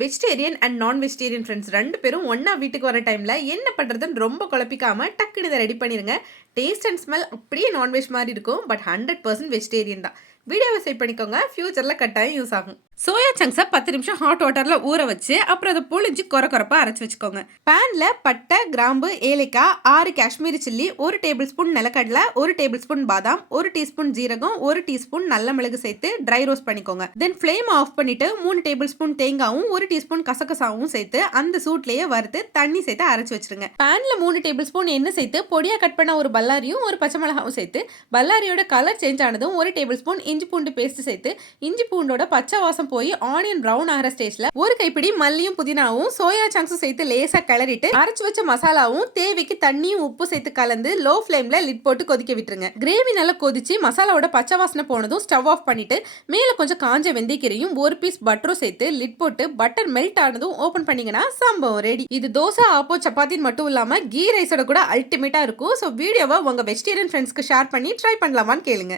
Vegetarian and நான் vegetarian friends 2 பேரும் ஒண்ணா வீட்டுக்கு வர டைம்ல என்ன பண்றதுன்னு ரொம்ப குழப்பிக்காம டக்குன்னு இதை ரெடி பண்ணிருங்க. டேஸ்ட் அண்ட் ஸ்மெல் அப்படியே நான்வெஜ் மாதிரி இருக்கும். பட் 100% வெஜிடேரியன் தான். வீடியோவை சேவ் பண்ணிக்கோங்க. ஃபியூச்சர்ல கட்டாயம் யூஸ் ஆகும். சோயா சங்க்ஸை 10 நிமிஷம் ஹாட் வாட்டர்ல ஊற வச்சு அப்புறம் அதை புழிஞ்சு கொரப்பா அரைச்சு வச்சுக்கோங்க. பேன்ல பட்டை, கிராம்பு, ஏலக்காய், 6 காஷ்மீரி சில்லி, 1 டேபிள் ஸ்பூன் நிலக்கடலை, 1 டேபிள் ஸ்பூன் பாதாம், 1 டீஸ்பூன் ஜீரகம், 1 டீஸ்பூன் நல்ல மிளகு சேர்த்து ட்ரை ரோஸ்ட் பண்ணிக்கோங்க. தென் ஃப்ளேம் ஆஃப் பண்ணிட்டு 3 டேபிள் ஸ்பூன் தேங்காவும் 1 டீஸ்பூன் கசகசாவும் சேர்த்து அந்த சூட்லயே வறுத்து தண்ணி சேர்த்து அரைச்சு வச்சிருங்க. பேன்ல 3 டேபிள் ஸ்பூன் எண்ணெய் சேர்த்து பொடியா கட் பண்ண ஒரு பல்லாரியும் ஒரு பச்சை மிளகாவும் சேர்த்து பல்லாரியோட கலர் சேஞ்ச் ஆனதும் 1 டேபிள் ஸ்பூன் இஞ்சி பூண்டு பேஸ்ட் சேர்த்து இஞ்சி பூண்டோட பச்சை வாசம் போய் ஆனியன் பிரவுன் ஆகிற ஸ்டேஜ்ல ஒரு கைப்பிடி மல்லியும் புதினாவும் சோயா சங்க்ஸும் சேர்த்து லேசா கிளறிட்டு அரைச்சு வச்ச மசாலாவும் தேவைக்கு தண்ணியும் உப்பு சேர்த்து கலந்து லோ ஃபிளேம்ல லிட் போட்டு கொதிக்க விட்டுருங்க. கிரேவி நல்லா கொதிச்சு மசாலாவோட பச்சை வாசனை போனதும் ஸ்டவ் ஆஃப் பண்ணிட்டு மேல கொஞ்சம் காஞ்ச வெந்தயக்கீரையும் 1 பீஸ் பட்டரும் சேர்த்து லிட் போட்டு பட்டர் மெல்ட் ஆனதும் ஓபன் பண்ணீங்கன்னா சம்பவம் ரெடி. இது தோசை, ஆப்போ, சப்பாத்தின்னு மட்டும் இல்லாம கீ ரைஸோட கூட அல்டிமேட்டா இருக்கும். ஸோ வீடியோவை உங்க வெஜிடேரியன் ஃப்ரெண்ட்ஸ்க்கு ஷேர் பண்ணி ட்ரை பண்ணலாமான்னு கேளுங்க.